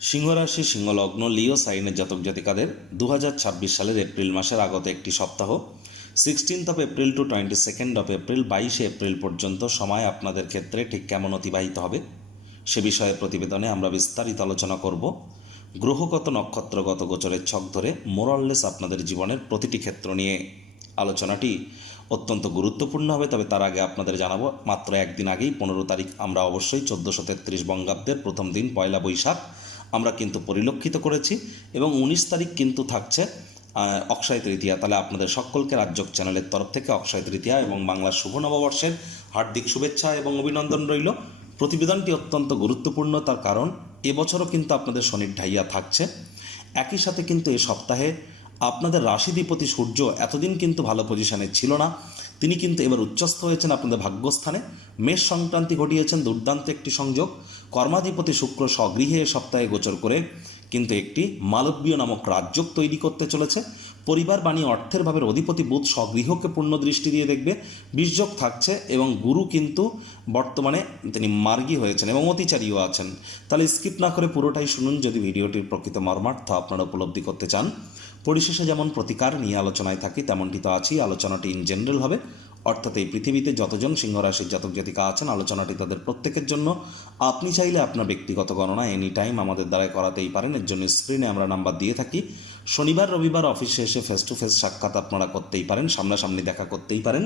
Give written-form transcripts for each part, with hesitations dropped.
সিংহরাশি সিংহলগ্ন লিও সাইনের জাতক জাতিকাদের 2026 সালের এপ্রিল মাসের আগত একটি সপ্তাহ 16 এপ্রিল টু 22 এপ্রিল 22 এপ্রিল পর্যন্ত সময় আপনাদের ক্ষেত্রে ঠিক কেমন অতিবাহিত হবে সে বিষয়ে প্রতিবেদনে আমরা বিস্তারিত আলোচনা করব। গ্রহগত নক্ষত্রগত গোচরের ছক ধরে মোরাললেস আপনাদের জীবনের প্রতিটি ক্ষেত্র নিয়ে আলোচনাটি অত্যন্ত গুরুত্বপূর্ণ হবে। তবে তার আগে আপনাদের জানাবো, মাত্র একদিন আগেই 15 তারিখ আমরা অবশ্যই 1433 বঙ্গাব্দের প্রথম দিন পয়লা বৈশাখ আমরা কিন্তু পরিলক্ষিত করেছি এবং 19 তারিখ কিন্তু থাকছে অক্ষয় তৃতীয়া। তাহলে আপনাদের সকলকে রাজযোগ চ্যানেলের তরফ থেকে অক্ষয় তৃতীয়া এবং বাংলার শুভ নববর্ষের হার্দিক শুভেচ্ছা এবং অভিনন্দন রইল। প্রতিবেদনটি অত্যন্ত গুরুত্বপূর্ণ, তার কারণ এবছরও কিন্তু আপনাদের শনির ঢাইয়া থাকছে। একই সাথে কিন্তু এ সপ্তাহে আপনাদের রাশিধিপতি সূর্য এতদিন কিন্তু ভালো পজিশনে ছিল না, তিনি কিন্তু এবার উচ্চস্থ হয়েছেন আপনাদের ভাগ্যস্থানে। মেষ সংক্রান্তি ঘটিয়েছেন দুর্দান্ত একটি সংযোগ। কর্মাধিপতি শুক্র স্বগৃহে এ সপ্তাহে গোচর করে কিন্তু একটি মালব্যীয় নামক রাজযোগ তৈরি করতে চলেছে। পরিবার বাণী অর্থের ভাবের অধিপতি বুধ স্বগৃহকে পূর্ণ দৃষ্টি দিয়ে দেখবে। বিষযোগ থাকছে এবং গুরু কিন্তু বর্তমানে তিনি মার্গী হয়েছেন এবং অতিচারীও আছেন। তাহলে স্কিপ না করে পুরোটাই শুনুন যদি ভিডিওটির প্রকৃত মর্মার্থ আপনারা উপলব্ধি করতে চান। পরিশেষে যেমন প্রতিকার নিয়ে আলোচনায় থাকি তেমনটি তো আছেই। আলোচনাটি ইন জেনারেল হবে, অর্থাৎ এই পৃথিবীতে যতজন সিংহরাশির জাতক জাতিকা আছেন আলোচনাটি তাদের প্রত্যেকের জন্য। আপনি চাইলে আপনার ব্যক্তিগত গণনা এনি টাইম আমাদের দ্বারা করাতেই পারেন। এর জন্য স্ক্রিনে আমরা নাম্বার দিয়ে থাকি। শনিবার রবিবার অফিসে এসে ফেস টু ফেস সাক্ষাৎ আপনারা করতেই পারেন, সামনাসামনি দেখা করতেই পারেন,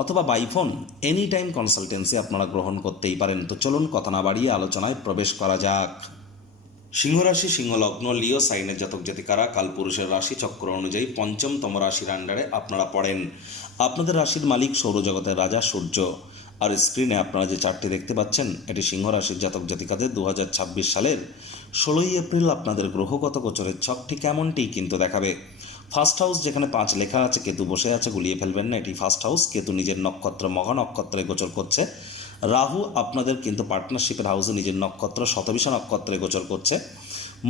অথবা by phone any time consultancy আপনারা গ্রহণ করতেই পারেন। তো চলুন কথা না বাড়িয়ে আলোচনায় প্রবেশ করা যাক। সিংহরাশি সিংহলগ্ন লিও সাইনের জাতক জাতিকারা কালপুরুষের রাশি চক্র অনুযায়ী পঞ্চমতম রাশির আন্ডারে আপনারা পড়েন। আপনাদের রাশির মালিক সৌরজগতের রাজা সূর্য। আর স্ক্রিনে আপনারা যে চারটি দেখতে পাচ্ছেন এটি সিংহরাশির জাতক জাতিকাদের 2026 সালের 16 এপ্রিল আপনাদের গ্রহগত গোচরের ছকটি কেমনটি কিন্তু দেখাবে। ফার্স্ট হাউস যেখানে 5 লেখা আছে, কেতু বসে আছে, গুলিয়ে ফেলবেন না, এটি ফার্স্ট হাউস। কেতু নিজের নক্ষত্র মঘা নক্ষত্রে গোচর করছে। রাহু আপনাদের কিন্তু পার্টনারশিপের হাউসে নিজের নক্ষত্র শতবিশা নক্ষত্রে গোচর করছে।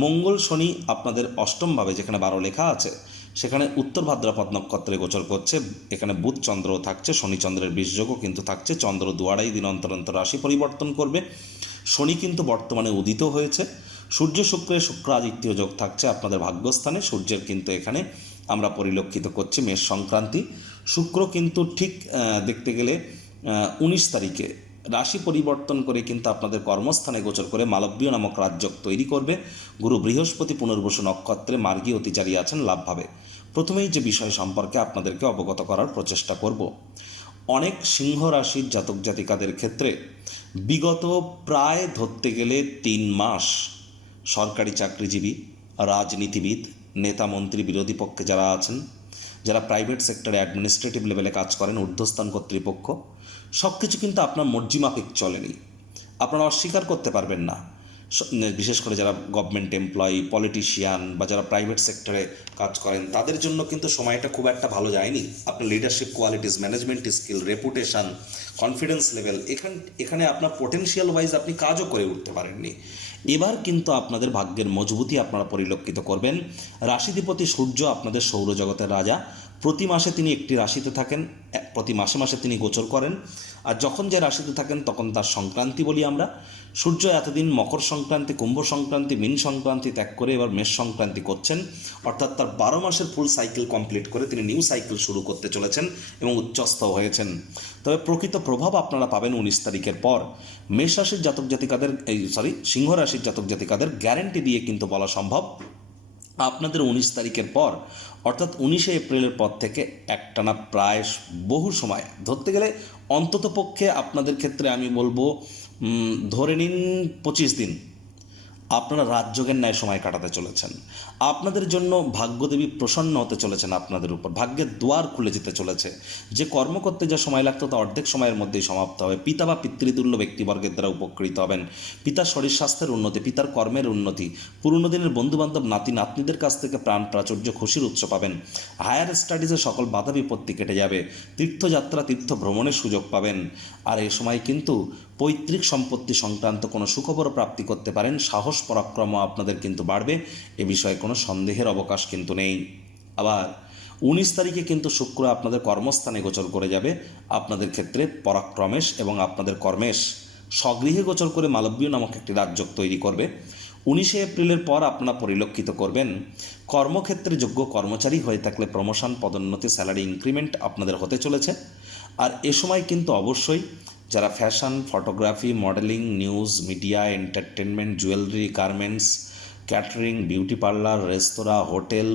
মঙ্গল শনি আপনাদের অষ্টমভাবে যেখানে 12 লেখা আছে সেখানে উত্তর ভাদ্রপদ নক্ষত্রে গোচর করছে। এখানে বুধ চন্দ্রও থাকছে, শনি চন্দ্রের বিষযোগও কিন্তু থাকছে। চন্দ্র 2.5 দিন অন্তর অন্তর রাশি পরিবর্তন করবে। শনি কিন্তু বর্তমানে উদিত হয়েছে। সূর্য শুক্রের শুক্রাদিত্য যোগ থাকছে আপনাদের ভাগ্যস্থানে। সূর্যের কিন্তু এখানে আমরা পরিলক্ষিত করছি মেষ সংক্রান্তি। শুক্র কিন্তু ঠিক দেখতে গেলে 19 তারিখে রাশি পরিবর্তন করে কিন্তু আপনাদের কর্মস্থানে গোচর করে মালব্যীয় নামক রাজযোগ তৈরি করবে। গুরু বৃহস্পতি পুনর্বসু নক্ষত্রে মার্গী অতিচারী আছেন লাভভাবে। প্রথমেই যে বিষয় সম্পর্কে আপনাদেরকে অবগত করার প্রচেষ্টা করব, অনেক সিংহ রাশির জাতক জাতিকাদের ক্ষেত্রে বিগত প্রায় ধরতে গেলে 3 মাস সরকারি চাকরিজীবী, রাজনীতিবিদ, নেতা মন্ত্রী, বিরোধী পক্ষে যারা আছেন, যারা প্রাইভেট সেক্টরে অ্যাডমিনিস্ট্রেটিভ লেভেলে কাজ করেন, ঊর্ধ্বস্থান কর্তৃপক্ষ, সব কিছু কিন্তু আপনার মর্জি মাফিক চলেনি। আপনারা অস্বীকার করতে পারবেন না। বিশেষ করে যারা গভর্নমেন্ট এমপ্লয়ি, পলিটিশিয়ান বা যারা প্রাইভেট সেক্টরে কাজ করেন তাদের জন্য কিন্তু সময়টা খুব একটা ভালো যায়নি। আপনার leadership qualities, management skill, reputation, confidence level, এখানে আপনার পোটেনশিয়াল ওয়াইজ আপনি কাজও করে উঠতে পারেননি। এবার কিন্তু আপনাদের ভাগ্যের মজবুতি আপনারা পরিলক্ষিত করবেন। রাশিধিপতি সূর্য আপনাদের সৌরজগতের রাজা। প্রতি মাসে তিনি একটি রাশিতে থাকেন, প্রতি মাসে মাসে তিনি গোচর করেন। আর যখন যে রাশিতে থাকেন তখন তার সংক্রান্তি বলি আমরা। সূর্য এতদিন মকর সংক্রান্তি, কুম্ভ সংক্রান্তি, মীন সংক্রান্তি ত্যাগ করে এবার মেষ সংক্রান্তি করছেন, অর্থাৎ তার 12 মাসের ফুল সাইকেল কমপ্লিট করে তিনি নিউ সাইকেল শুরু করতে চলেছেন এবং উচ্চস্থ হয়েছেন। তবে প্রকৃত প্রভাব আপনারা পাবেন 19 তারিখের পর। মেষ রাশির জাতক জাতিকাদের সিংহ রাশির জাতক জাতিকাদের গ্যারেন্টি দিয়ে কিন্তু বলা সম্ভব, আপনাদের 19 তারিখের পর অর্থাৎ 19শে এপ্রিলের পর থেকে একটানা প্রায় বহু সময় ধরতে গেলে অন্ততপক্ষে আপনাদের ক্ষেত্রে আমি বলবো ধরে নিন 25 দিন আপনারা রাজযোগের ন্যায় সময় কাটাতে চলেছেন। আপনাদের জন্য ভাগ্যদেবী প্রসন্ন হতে চলেছেন, আপনাদের উপর ভাগ্যের দুয়ার খুলে যেতে চলেছে। যে কর্ম করতে যা সময় লাগতো তা অর্ধেক সময়ের মধ্যেই সমাপ্ত হবে। পিতা বা পিতৃতুল্য ব্যক্তিবর্গের দ্বারা উপকৃত হবেন। পিতার শরীর স্বাস্থ্যের উন্নতি, পিতার কর্মের উন্নতি, পুরনো দিনের বন্ধুবান্ধব, নাতি নাতনিদের কাছ থেকে প্রাণ প্রাচুর্য, খুশির উৎস পাবেন। হায়ার স্টাডিজে সকল বাধা বিপত্তি কেটে যাবে। তীর্থযাত্রা, তীর্থ ভ্রমণের সুযোগ পাবেন। আর এই সময় কিন্তু পৈতৃক সম্পত্তি সংক্রান্ত কোনো সুখবর প্রাপ্তি করতে পারেন। সাহস পরাক্রম আপনাদের কিন্তু বাড়বে, এ বিষয়ে কোনো সন্দেহের অবকাশ কিন্তু নেই। আবার 19 তারিখে কিন্তু শুক্র আপনাদের কর্মস্থানে গোচর করে যাবে। আপনাদের ক্ষেত্রে পরাক্রমেশ এবং আপনাদের কর্মেশ স্বগৃহে গোচর করে মালব্যীয় নামক একটি রাজযোগ তৈরি করবে। এপ্রিলের পর আপনারা পরিলক্ষিত করবেন কর্মক্ষেত্রে যোগ্য কর্মচারী হয়ে থাকলে প্রমোশন, পদোন্নতি, স্যালারি ইনক্রিমেন্ট আপনাদের হতে চলেছে। আর এ সময় কিন্তু অবশ্যই যারা fashion, photography, modelling, news, media, entertainment, jewellery, garments, catering, beauty parlour, restaurant, hotel,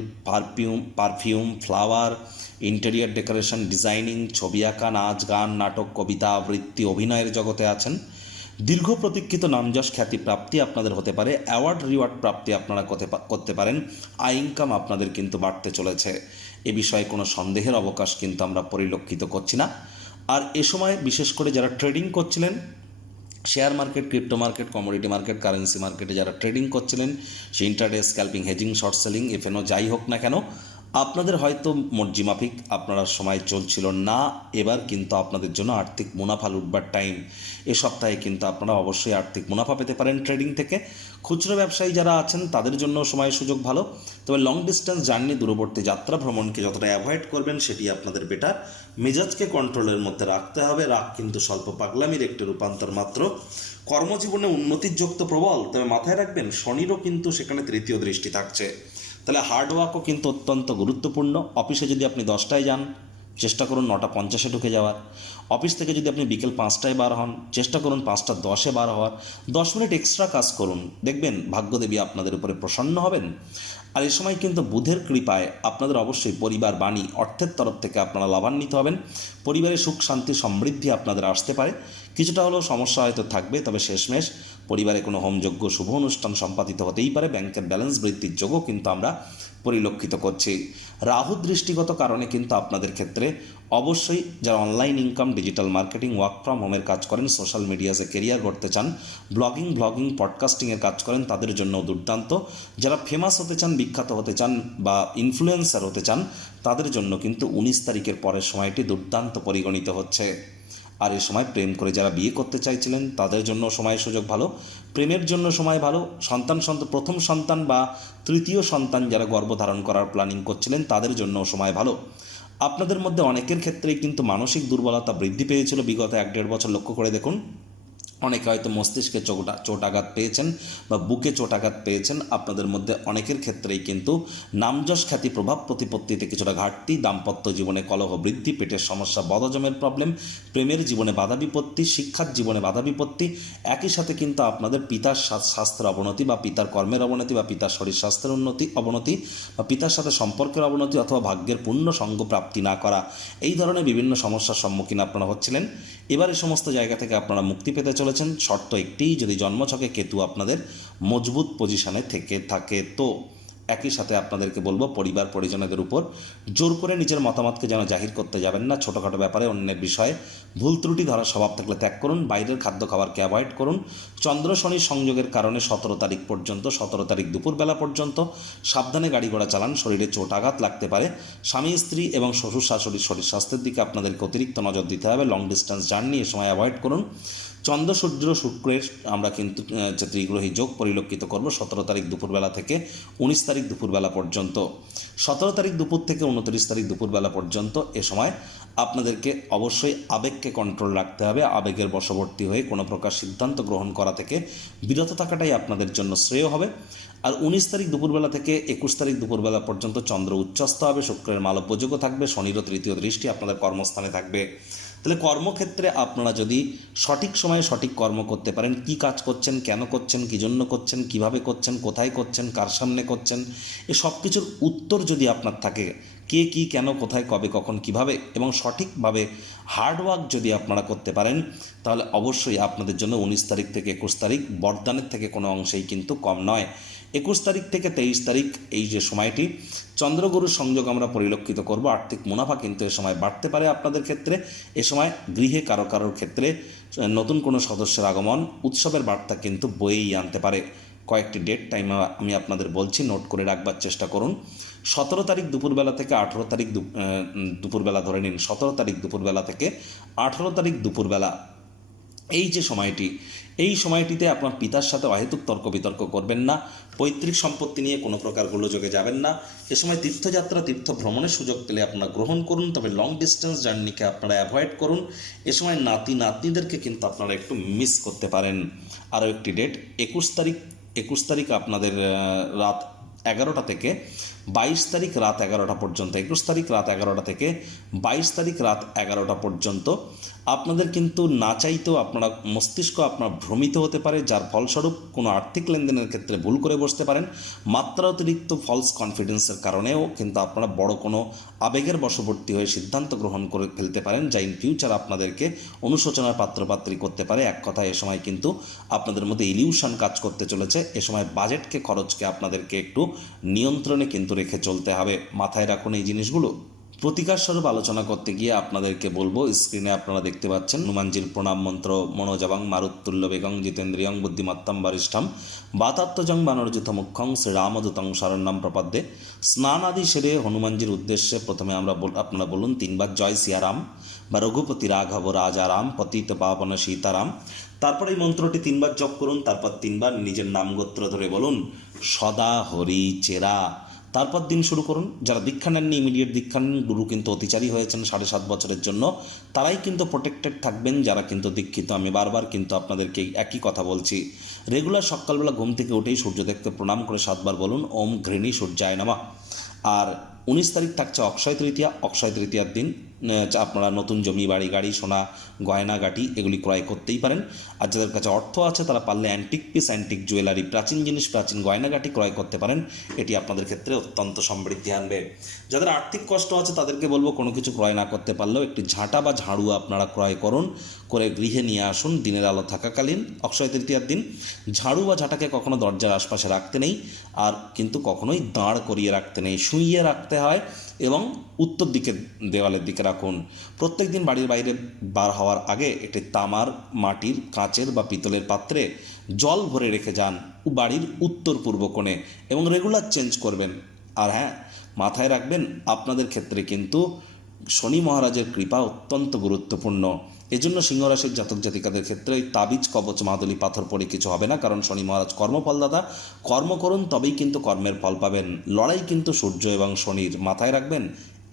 perfume, flower, interior decoration, designing, ছবি আঁকা, নাচ, গান, নাটক, কবিতা আবৃত্তি, অভিনয়ের জগতে আছেন, দীর্ঘ প্রতীক্ষিত নামযশ খ্যাতি প্রাপ্তি আপনাদের হতে পারে, অ্যাওয়ার্ড রিওয়ার্ড প্রাপ্তি আপনারা করতে পারেন, আয় ইনকাম আপনাদের কিন্তু বাড়তে চলেছে। এ বিষয়ে কোনো সন্দেহের অবকাশ কিন্তু আমরা পরিলক্ষিত করছি না। আর এ সময় বিশেষ করে যারা ট্রেডিং করছিলেন, share market, crypto market, commodity market, currency মার্কেটে যারা ট্রেডিং করছিলেন, সে intraday, scalping, hedging, short selling, FNO যাই হোক না কেন, আপনাদের হয়তো মর্জি মাফিক আপনারা সময় চলছিল না। এবার কিন্তু আপনাদের জন্য আর্থিক মুনাফা লুটবার টাইম। এ সপ্তাহে কিন্তু আপনারা অবশ্যই আর্থিক মুনাফা পেতে পারেন ট্রেডিং থেকে। খুচরো ব্যবসায়ী যারা আছেন তাদের জন্য সময় সুযোগ ভালো, তবে লং ডিস্টেন্স জার্নি, দূরবর্তী যাত্রা ভ্রমণকে যতটা অ্যাভয়েড করবেন সেটি আপনাদের বেটার। মেজাজকে কন্ট্রোলের মধ্যে রাখতে হবে। রাগ কিন্তু স্বল্প পাগলামির একটি রূপান্তর মাত্র। কর্মজীবনে উন্নতির যোগ তো প্রবল, তবে মাথায় রাখবেন শনিরও কিন্তু সেখানে তৃতীয় দৃষ্টি থাকছে। তাহলে হার্ডওয়ার্কও কিন্তু অত্যন্ত গুরুত্বপূর্ণ। অফিসে যদি আপনি 10টায় যান, চেষ্টা করুন 9:50 ঢুকে যাওয়ার। অফিস থেকে যদি আপনি বিকেল 5টায় বার হন, চেষ্টা করুন 5:10 বার হওয়ার। 10 মিনিট এক্সট্রা কাজ করুন, দেখবেন ভাগ্যদেবী আপনাদের উপরে প্রসন্ন হবেন। আর এই সময় কিন্তু বুধের কৃপায় আপনাদের অবশ্যই পরিবার, বাণী, অর্থের তরফ থেকে আপনারা লাভান্বিত হবেন। পরিবারে সুখ, শান্তি, সমৃদ্ধি আপনাদের আসতে পারে। কিছুটা হলেও সমস্যা হয়তো থাকবে, তবে শেষমেশ পরিবারে কোনো হোমযজ্ঞ, শুভ অনুষ্ঠান সম্পাদিত হতেই পারে। ব্যাংকের ব্যালেন্স বৃদ্ধির যোগও কিন্তু আমরা পরিলক্ষিত করছি। রাহু দৃষ্টিগত কারণে কিন্তু আপনাদের ক্ষেত্রে অবশ্যই যারা online income, digital marketing, work from হোমের কাজ করেন, সোশ্যাল মিডিয়াতে কেরিয়ার গড়তে চান, ব্লগিং, পডকাস্টিংয়ের কাজ করেন, তাদের জন্য দুর্দান্ত। যারা ফেমাস হতে চান, বিখ্যাত হতে চান বা ইনফ্লুয়েন্সার হতে চান, তাদের জন্য কিন্তু 19 তারিখের পরের সময়টি দুর্দান্ত পরিগণিত হচ্ছে। আর এই সময় প্রেম করে যারা বিয়ে করতে চাইছিলেন তাদের জন্য সময় সুযোগ ভালো। প্রেমের জন্য সময় ভালো। প্রথম সন্তান বা তৃতীয় সন্তান যারা গর্ভধারণ করার প্ল্যানিং করছিলেন তাদের জন্য সময় ভালো। আপনাদের মধ্যে অনেকের ক্ষেত্রেই কিন্তু মানসিক দুর্বলতা বৃদ্ধি পেয়েছিল বিগত 1-1.5 বছর। লক্ষ্য করে দেখুন, অনেকে হয়তো মস্তিষ্কে চোট আঘাত পেয়েছেন বা বুকে চোট আঘাত পেয়েছেন। আপনাদের মধ্যে অনেকের ক্ষেত্রেই কিন্তু নামযশ, খ্যাতি, প্রভাব প্রতিপত্তিতে কিছুটা ঘাটতি, দাম্পত্য জীবনে কলহ বৃদ্ধি, পেটের সমস্যা, বদহজমের প্রবলেম, প্রেমের জীবনে বাধা বিপত্তি, শিক্ষার জীবনে বাধা বিপত্তি। একই সাথে কিন্তু আপনাদের পিতার স্বাস্থ্যের অবনতি বা পিতার কর্মের অবনতি বা পিতার শরীর স্বাস্থ্যের অবনতি বা পিতার সাথে সম্পর্কের অবনতি অথবা ভাগ্যের পূর্ণ সঙ্গ প্রাপ্তি না করা, এই ধরনের বিভিন্ন সমস্যার সম্মুখীন আপনারা হচ্ছিলেন। এবার এই সমস্ত জায়গা থেকে আপনারা মুক্তি পেতে চলেছেন। শর্ত একটিই, যদি জন্মছকে কেতু আপনাদের মজবুত পজিশনে থেকে থাকে তো। একই সাথে আপনাদেরকে বলবো, পরিবার পরিজনদের উপর জোর করে নিজের মতামতকে যেন জাহির করতে যাবেন না। ছোটোখাটো ব্যাপারে অন্যের বিষয়ে ভুল ত্রুটি ধরার স্বভাব থাকলে ত্যাগ করুন। বাইরের খাদ্য খাবারকে অ্যাভয়েড করুন। চন্দ্র শনি সংযোগের কারণে 17 তারিখ দুপুরবেলা পর্যন্ত সাবধানে গাড়ি ঘোড়া চালান। শরীরে চোট আঘাত লাগতে পারে। স্বামী স্ত্রী এবং শ্বশুর শাশুড়ির শরীর স্বাস্থ্যের দিকে আপনাদেরকে অতিরিক্ত নজর দিতে হবে। লং ডিস্টেন্স জার্নি এ সময় অ্যাভয়েড করুন। চন্দ্র সূর্য শুক্রের আমরা কিন্তু ত্রিগ্রহী যোগ পরিলক্ষিত করব 17 তারিখ দুপুরবেলা থেকে 19 তারিখ দুপুরবেলা পর্যন্ত। 17 তারিখ দুপুর থেকে 29 তারিখ দুপুরবেলা পর্যন্ত এ সময় আপনাদেরকে অবশ্যই আবেগকে কন্ট্রোল রাখতে হবে। আবেগের বশবর্তী হয়ে কোনো প্রকার সিদ্ধান্ত গ্রহণ করা থেকে বিরত থাকাটাই আপনাদের জন্য শ্রেয় হবে। আর 19 তারিখ দুপুরবেলা থেকে 21 তারিখ দুপুরবেলা পর্যন্ত চন্দ্র উচ্চস্থ হবে, শুক্রের মালব্যযোগও থাকবে, শনিরও তৃতীয় দৃষ্টি আপনাদের কর্মস্থানে থাকবে। তাহলে কর্মক্ষেত্রে আপনারা যদি সঠিক সময়ে সঠিক কর্ম করতে পারেন, কি কাজ করছেন, কেন করছেন, কী জন্য করছেন, কিভাবে করছেন, কোথায় করছেন, কার সামনে করছেন, এ সব কিছুর উত্তর যদি আপনার থাকে, কে কী কেন কোথায় কবে কখন কিভাবে, এবং সঠিকভাবে হার্ডওয়ার্ক যদি আপনারা করতে পারেন, তাহলে অবশ্যই আপনাদের জন্য 19 তারিখ থেকে 21 তারিখ বরদানের থেকে কোনো অংশেই কিন্তু কম নয়। 21 তারিখ থেকে 23 তারিখ এই যে সময়টি চন্দ্রগুরুর সংযোগ আমরা পরিলক্ষিত করব। আর্থিক মুনাফা কিন্তু এ সময় বাড়তে পারে আপনাদের ক্ষেত্রে। এ সময় গৃহে কারোর ক্ষেত্রে নতুন কোনো সদস্যের আগমন, উৎসবের বার্তা কিন্তু বয়েই আনতে পারে। কয়েকটি ডেট টাইম আমি আপনাদের বলছি, নোট করে রাখবার চেষ্টা করুন। 17 তারিখ দুপুরবেলা থেকে 18 তারিখ দুপুরবেলা ধরে নিন, 17 তারিখ দুপুরবেলা থেকে 18 তারিখ দুপুরবেলা এই যে সময়টি, এই সময়টিতে আপনার পিতার সাথে অহেতুক তর্ক বিতর্ক করবেন না। পৈতৃক সম্পত্তি নিয়ে কোনো প্রকার গোলযোগে যাবেন না। এ সময় তীর্থযাত্রা, তীর্থ ভ্রমণের সুযোগ পেলে আপনারা গ্রহণ করুন, তবে লং ডিস্টেন্স জার্নিকে আপনারা অ্যাভয়েড করুন। এ সময় নাতি নাতনিদেরকে কিন্তু আপনারা একটু মিস করতে পারেন। আরও একটি ডেট 21 তারিখ 21 তারিখ আপনাদের রাত 11টা থেকে 22 তারিখ রাত 11টা পর্যন্ত, 21 তারিখ রাত 11টা থেকে 22 তারিখ রাত 11টা পর্যন্ত আপনাদের কিন্তু না চাইতেও আপনারা মস্তিষ্ক আপনার ভ্রমিত হতে পারে, যার ফলস্বরূপ কোনো আর্থিক লেনদেনের ক্ষেত্রে ভুল করে বসতে পারেন। মাত্রা অতিরিক্ত ফলস কনফিডেন্সের কারণেও কিন্তু আপনারা বড় কোনো আবেগের বশবর্তী হয়ে সিদ্ধান্ত গ্রহণ করে ফেলতে পারেন, যা ইন ফিউচার আপনাদেরকে অনুশোচনার পাত্রপাত্রী করতে পারে। এক কথায় এ সময় কিন্তু আপনাদের মধ্যে ইলিউশন কাজ করতে চলেছে। এ সময় বাজেটকে, খরচকে আপনাদেরকে একটু নিয়ন্ত্রণে কিন্তু রেখে চলতে হবে। মাথায় রাখুন এই জিনিসগুলো। প্রতিকার স্বরূপ আলোচনা করতে গিয়ে আপনাদেরকে বলবো, স্ক্রিনে আপনারা দেখতে পাচ্ছেন হনুমানজির প্রণাম মন্ত্র, মনোজবাং মারুত্তুল্য বেগং জিতেন্দ্রিয়ং বুদ্ধিমত্তম বরিষ্ঠম বাতাত্মজং বানরজিত মুখ্যং শ্রীরামদূতং শরণ্যম প্রপদ্যে। স্নান আদি সেরে হনুমানজির উদ্দেশ্যে প্রথমে আপনারা বলুন 3 বার জয় সিয়ারাম বা রঘুপতি রাঘব রাজারাম পতিত পাবন সীতারাম। তারপর এই মন্ত্রটি 3 বার জপ করুন। তারপর 3 বার নিজের নামগোত্র ধরে বলুন সদা হরি চেরা। তারপর দিন শুরু করুন। যারা দীক্ষা নেননি, ইমিডিয়েট দীক্ষা নেন, গুরু কিন্তু অতিচারী হয়েছেন 7.5 বছরের জন্য, তারাই কিন্তু প্রোটেক্টেড থাকবেন। যারা কিন্তু দীক্ষিত, আমি বারবার কিন্তু আপনাদেরকে একই কথা বলছি, রেগুলার সকালবেলা ঘুম থেকে উঠেই সূর্যদেবকে প্রণাম করে 7 বার বলুন ওম ঘৃণী সূর্যায় নমঃ। আর 19 তারিখ থাকছে অক্ষয় তৃতীয়া। অক্ষয় তৃতীয়ার দিন আপনারা নতুন জমি, বাড়ি, গাড়ি, সোনা, গয়নাগাটি এগুলি ক্রয় করতেই পারেন। আর যাদের কাছে অর্থ আছে তারা পারলে অ্যান্টিক পিস, অ্যান্টিক জুয়েলারি, প্রাচীন জিনিস, প্রাচীন গয়নাগাটি ক্রয় করতে পারেন। এটি আপনাদের ক্ষেত্রে অত্যন্ত সমৃদ্ধি আনবে। যাদের আর্থিক কষ্ট আছে তাদেরকে বলবো কোনো কিছু ক্রয় না করতে পারলেও একটি ঝাঁটা বা ঝাড়ু আপনারা ক্রয় করুন, করে গৃহে নিয়ে আসুন দিনের আলো থাকাকালীন। অক্ষয় তৃতীয়ার দিন ঝাড়ু বা ঝাঁটাকে কখনো দরজার আশপাশে রাখতে নেই, আর কিন্তু কখনোই দাঁড় করিয়ে রাখতে নেই, শুইয়ে রাখতে হয় এবং উত্তর দিকে দেওয়ালের দিকে রাখুন। প্রত্যেক দিন বাড়ির বাইরে বার হওয়ার আগে একটি তামার, মাটির, কাঁচের বা পিতলের পাত্রে জল ভরে রেখে যান বাড়ির উত্তর পূর্ব কোণে এবং রেগুলার চেঞ্জ করবেন। আর হ্যাঁ, মাথায় রাখবেন আপনাদের ক্ষেত্রে কিন্তু শনি মহারাজের কৃপা অত্যন্ত গুরুত্বপূর্ণ। এজন্য সিংহরাশির জাতক জাতিকাদের ক্ষেত্রে ওই তাবিজ, কবচ, মাদুলি, পাথর পড়ে কিছু হবে না, কারণ শনি মহারাজ কর্মফলদাতা। কর্ম করুন তবেই কিন্তু কর্মের ফল পাবেন। লড়াই কিন্তু সূর্য এবং শনির। মাথায় রাখবেন,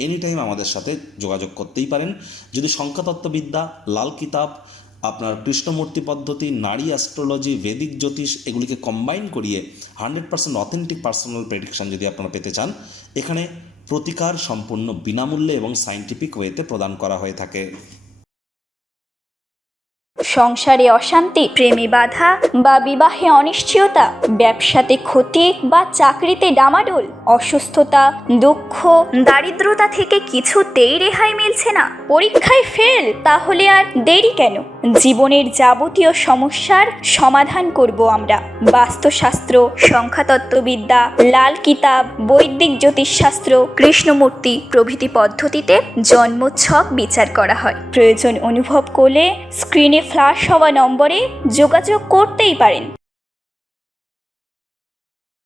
এনি টাইম আমাদের সাথে যোগাযোগ করতেই পারেন। যদি সংখ্যাতত্ত্ববিদ্যা, লাল কিতাব, আপনার কৃষ্ণমূর্তি পদ্ধতি, নারী অ্যাস্ট্রোলজি, বেদিক জ্যোতিষ এগুলিকে কম্বাইন করিয়ে 100% অথেন্টিক পার্সোনাল প্রেডিকশন যদি আপনারা পেতে চান, এখানে প্রতিকার সম্পূর্ণ বিনামূল্যে এবং সায়েন্টিফিক ওয়েতে প্রদান করা হয়ে থাকে। সংসারে অশান্তি, প্রেমে বাধা বা বিবাহে অনিশ্চয়তা, ব্যবসাতে ক্ষতি বা চাকরিতে ডামাডোল, অসুস্থতা, দুঃখ, দারিদ্রতা থেকে কিছুতেই রেহাই মিলছে না, পরীক্ষায় ফেল, তাহলে আর দেরি কেন? জীবনের যাবতীয় সমস্যার সমাধান করব আমরা। বাস্তুশাস্ত্র, সংখ্যাতত্ত্ববিদ্যা, লাল কিতাব, বৈদিক জ্যোতিষশাস্ত্র, কৃষ্ণমূর্তি প্রভৃতি পদ্ধতিতে জন্মছক বিচার করা হয়। প্রয়োজন অনুভব করলে স্ক্রিনে ফ্ল্যাশ হওয়া নম্বরে যোগাযোগ করতেই পারেন।